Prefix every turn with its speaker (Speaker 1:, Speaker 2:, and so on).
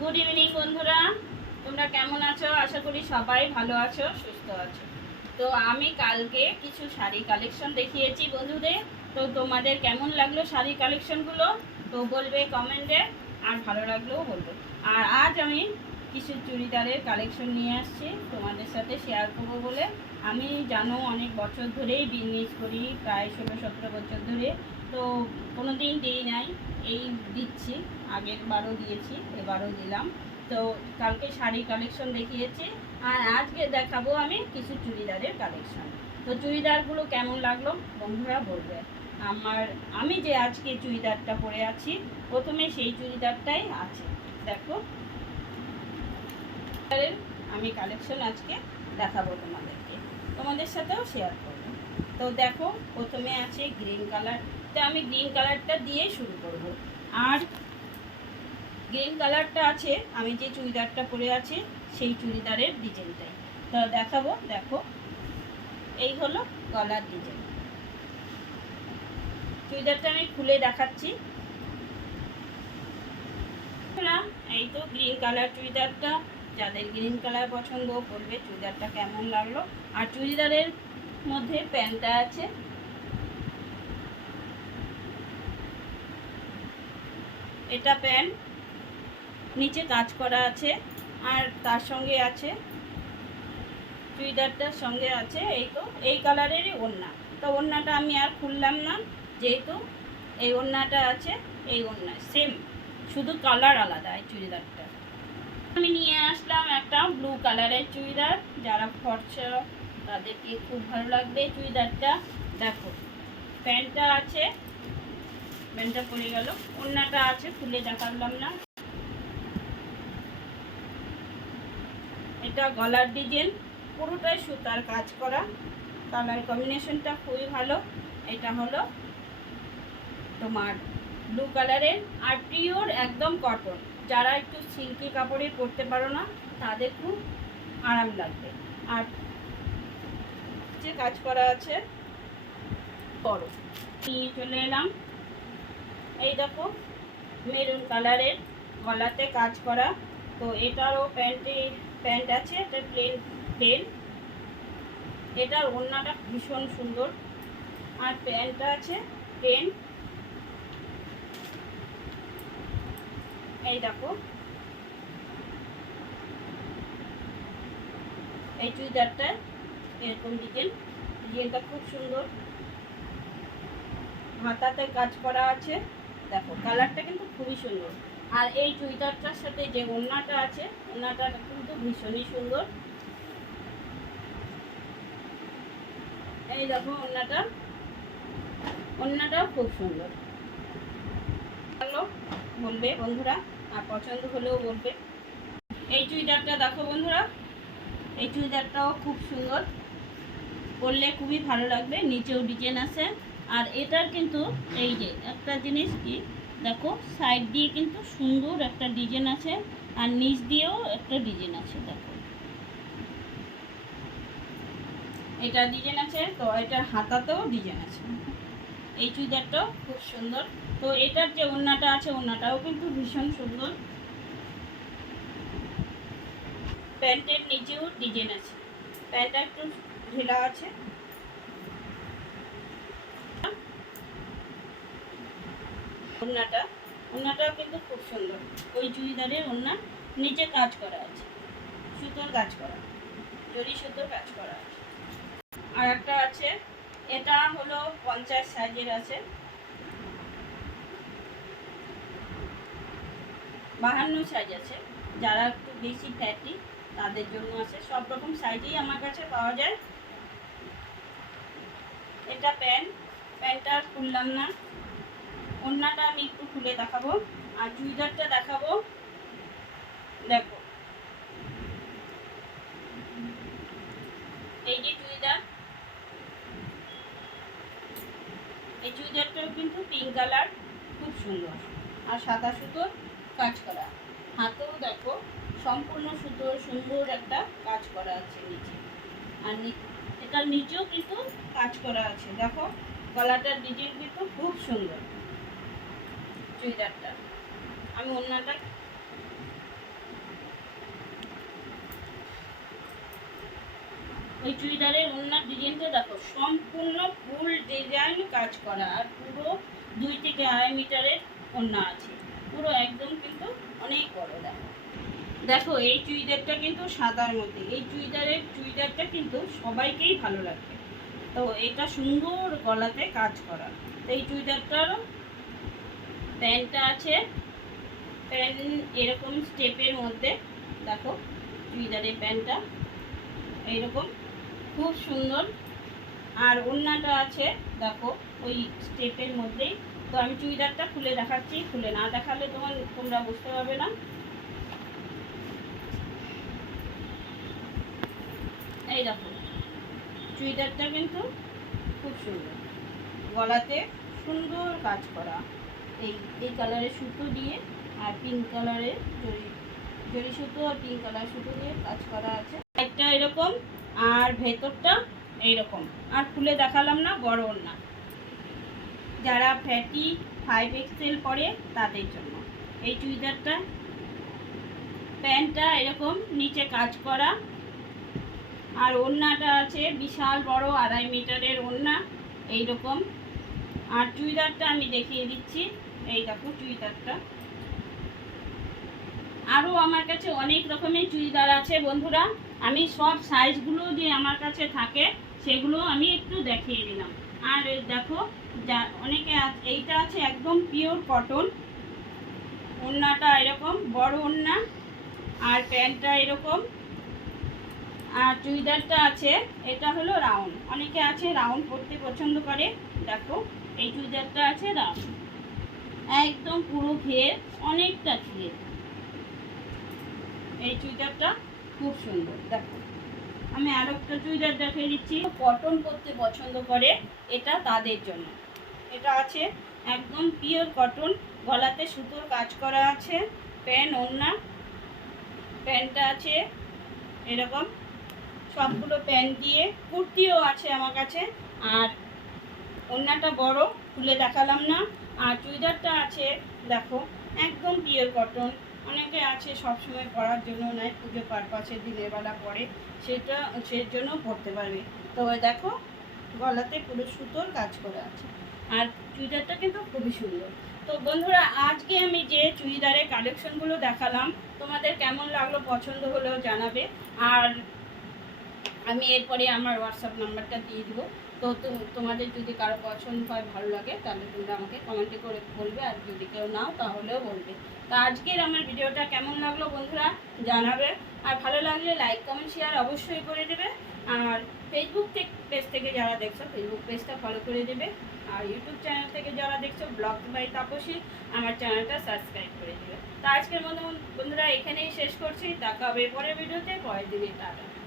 Speaker 1: Good evening বন্ধুরা। তোমরা কেমন আছো? আশা করি সবাই ভালো আছো, সুস্থ আছো। তো আমি কালকে কিছু শাড়ি কালেকশন দেখিয়েছি বন্ধুদের। তো তোমাদের কেমন লাগল শাড়ি কালেকশনগুলো তো বলবে কমেন্টে আর ভালো লাগলেও বলবে। আর আজ আমি কিছু চুড়িদারের কালেকশন নিয়ে আসছি, তোমাদের সাথে শেয়ার করব বলে। আমি জানো অনেক বছর ধরেই বিজনেস করি, প্রায় ষোলো সতেরো বছর ধরে। তো কোনো দিন দিই নাই, এই দিচ্ছি আগের বারও দিয়েছি, এবারও দিলাম। তো কালকে শাড়ি কালেকশন দেখিয়েছি, আর আজকে দেখাবো আমি কিছু চুড়িদারের কালেকশন তো চুড়িদারগুলো কেমন লাগল বন্ধুরা বলবে। আমার, আমি যে আজকে চুড়িদারটা পরে আছি, প্রথমে সেই চুড়িদারটাই আছে। দেখো। আমি কালেকশন আজকে দেখাবো তোমাদেরকে। তোমাদের সাথেও শেয়ার করব। তো দেখো, প্রথমে আছে গ্রিন কালার তো আমি গ্রিন কালারটা দিয়ে শুরু করব। আর গ্রিন কালারটা আছে, আমি যে চুড়িদারটা পরে আছি, সেই চুড়িদারের ডিজাইনটাই তো দেখাবো, দেখো, এই হলো গলার ডিজাইন চুড়িদারটা আমি খুলে দেখাচ্ছি। এই তো গ্রিন কালার চুড়িদারটা, যাদের গ্রিন কালার পছন্দ করবে চুড়িদারটা কেমন লাগল? আর চুড়িদারের মধ্যে প্যান্টটা আছে এটা প্যান্ট, নিচে কাজ করা আছে, আর তার সঙ্গে আছে, চুড়িদারটার সঙ্গে আছে, এই তো, এই কালারেরই ওড়না। তো ওড়নাটা আমি আর খুললাম না, যেহেতু এই ওড়নাটা আছে, এই ওড়না সেম শুধু কালার আলাদা এই চুড়িদারটা। আমি নিয়ে আসলাম একটা ব্লু কালারের চুড়িদার, যারা ফর্সা তাদেরকে খুব ভালো লাগবে চুড়িদারটা। দেখো, প্যান্টটা আছে প্যান্টটা পরে গেল। ওড়নাটা আছে, খুলে দেখালাম না। এটা গলার ডিজাইন, পুরোটাই সুতার কাজ করা। কালার কম্বিনেশনটা খুবই ভালো। এটা হলো তোমার ব্লু কালারের আর পিওর একদম কটন যারা একটু সিল্কি কাপড়ে পরতে পারো না, তাদের খুব আরাম লাগবে। আর যে কাজ করা আছে বড় নিয়ে চলে এলাম। এই দেখো, মেরুন কালারের গলাতে কাজ করা। তো এটারও প্যান্টে, প্যান্ট আছে, এটা প্লেন প্লেন এটার ওড়নাটা ভীষণ সুন্দর। আর প্যান্টটা আছে প্লেন এই দেখো। এই চুড়িদারটা এরকম ডিজাইন। ডিজাইনটা খুব সুন্দর। হাতাতে কাজ করা আছে। দেখো কালারটা কিন্তু খুবই সুন্দর। আর এই চুড়িদারটার সাথে যে ওড়নাটা আছে, ওড়নাটা কিন্তু ভীষণই সুন্দর। এই দেখো ওড়নাটা। ওড়নাটাও খুব সুন্দর। ভালো বলবে বন্ধুরা, আর পছন্দ হলেও বলবে। এই চুড়িদারটা দেখো বন্ধুরা, এই চুড়িদারটাও খুব সুন্দর। পরলে খুবই ভালো লাগবে, নিচেও ডিজাইন আছে। আর এটার কিন্তু এই যে একটা জিনিস কি, দেখো সাইড দিয়ে কিন্তু সুন্দর একটা ডিজাইন আছে আর নিচ দিয়েও একটা ডিজাইন আছে, দেখো। এটা ডিজাইন আছে, তো এটার হাতাতেও ডিজাইন আছে। এই চুড়িদারটাও খুব সুন্দর। তো এটার যে ওড়নাটা আছে, ওড়নাটাও কিন্তু ভীষণ সুন্দর। প্যান্টের নিচেও ডিজাইন আছে। প্যান্টটা একটু ঢেলা আছে। ওড়নাটা, ওড়নাটাও কিন্তু খুব সুন্দর। ওই চুড়িদারের ওড়না নিচে কাজ করা আছে, সুতোর কাজ করা, জরি সুতোর কাজ করা আছে। আর একটা আছে, এটা হলো পঞ্চাশ সাইজের আছে। বাহান্ন সাইজ আছে, যারা একটু বেশি ফ্যাটি, তাদের জন্য আছে। সব রকম সাইজেই আমার কাছে পাওয়া যায়। এটা প্যান্ট, প্যান্টটা খুললাম না। ওড়নাটা আমি একটু খুলে দেখাবো, আর চুড়িদারটা দেখাবো। দেখো। এই যে চুড়িদার। এই চুড়িদারটাও কিন্তু পিঙ্ক কালার খুব সুন্দর। আর সাদা সুতোর কাজ করা। হাতেও দেখো, সম্পূর্ণ সুতোর সুন্দর একটা কাজ করা আছে নিচে। আর এটার নিচেও কিন্তু কাজ করা আছে। দেখো, গলাটার ডিজাইন কিন্তু খুব সুন্দর। চুড়িদারটা আমি অন্যটা ওই চুড়িদারের ডিজাইনটা দেখো, সম্পূর্ণ ফুল ডিজাইন কাজ করা আর পুরো দুই থেকে আড়াই মিটারের ওনা আছে। পুরো একদম কিন্তু অনেক বড়, দেখো। দেখো, এই চুড়িদারটা কিন্তু সাদার মধ্যে, এই চুড়িদারের চুড়িদারটা কিন্তু সবাইকেই ভালো লাগবে তো এটা সুন্দর গলাতে কাজ করা। তো এই চুড়িদারটারও প্যান্টটা আছে। প্যান্ট এরকম স্টেপের মধ্যে, দেখো চুড়িদারের প্যান্টটা এইরকম, খুব সুন্দর। আর ওড়নাটা আছে, দেখো, ওই স্টেপের মধ্যেই। তো আমি চুড়িদারটা খুলে দেখাচ্ছি, খুলে না দেখালে তোমার, তোমরা বুঝতে পারবে না। এই দেখো, চুড়িদারটা কিন্তু খুব সুন্দর। গলাতে সুন্দর কাজ করা। এই এই কালারের সুতো দিয়ে আর পিঙ্ক কালারের জড়ি জড়ি সুতো আর পিঙ্ক কালার সুতো দিয়ে কাজ করা আছে। একটা এরকম আর ভেতরটা এইরকম। আর খুলে দেখালাম না, বড় না। যারা ফ্যাটি ফাইভ এক্সেল পরে তাদের জন্য। এই চুড়িদারটা, প্যান্টটা এরকম নিচে কাজ করা। আর ওড়নাটা আছে বিশাল বড়, আড়াই মিটারের ওড়না, এইরকম। আর চুড়িদারটা আমি দেখিয়ে দিচ্ছি। এই দেখো চুড়িদারটা। আরও আমার কাছে অনেক রকমের চুড়িদার আছে বন্ধুরা। আমি সব সাইজগুলো যে আমার কাছে থাকে, সেগুলো আমি একটু দেখিয়ে দিলাম। আর দেখো, যা অনেকে এইটা আছে একদম পিওর কটন ওড়নাটা এরকম, বড় ওড়না আর প্যান্টটা এরকম। আর চুড়িদারটা আছে, এটা হলো রাউন্ড অনেকে আছে রাউন্ড পরতে পছন্দ করে। দেখো, এই চুড়িদারটা আছে রাউন্ড একদম পুরো ঘের, অনেকটা ঘের। এই চুড়িদারটা খুব সুন্দর, দেখো। আমি আরও একটা চুড়িদার দেখিয়ে দিচ্ছি। কটন করতে পছন্দ করে, এটা তাদের জন্য। এটা আছে একদম পিওর কটন গলাতে সুতোর কাজ করা আছে প্যান্ট ওড়না। প্যান্টটা আছে এরকম, সবগুলো প্যান্ট দিয়ে, কুর্তিও আছে আমার কাছে। আর ওড়নাটা বড়, খুলে দেখালাম না। আর চুড়িদারটা আছে, দেখো, একদম পিওর কটন অনেকে আছে সবসময় পরার জন্য নয়, পুজো পারপাসে দিনের বেলা পরে, সেটা সেই জন্য পরতে পারবে তো দেখো, গলাতে পুরো সুতোর কাজ করে আছে। আর চুড়িদারটা কিন্তু খুবই সুন্দর। তো বন্ধুরা, আজকে আমি যে চুড়িদারের কালেকশনগুলো দেখালাম, তোমাদের কেমন লাগল, পছন্দ হলেও জানাবে। আর আমি এরপরে আমার হোয়াটসঅ্যাপ নাম্বারটা দিয়ে দিব। তো- তোমাদের যদি কারও পছন্দ হয়, ভালো লাগে, তাহলে তোমরা আমাকে কমেন্টে করে বলবে, আর যদি কেউ নাও, তাহলেও বলবে। তো আজকের আমার ভিডিওটা কেমন লাগল বন্ধুরা, জানাবে। আর ভালো লাগলে লাইক কমেন্ট শেয়ার অবশ্যই করে দেবে। আর ফেসবুক পেজ থেকে যারা দেখছ ফেসবুক পেজটা ফলো করে দেবে। আর ইউটিউব চ্যানেল থেকে যারা দেখছ ব্লগ বাই তাপসী আমার চ্যানেলটা সাবস্ক্রাইব করে দেবে। তো আজকের মতো বন্ধুরা, এখানেই শেষ করছি। দেখা হবে পরের ভিডিওতে, পরের দিনে, টাটা।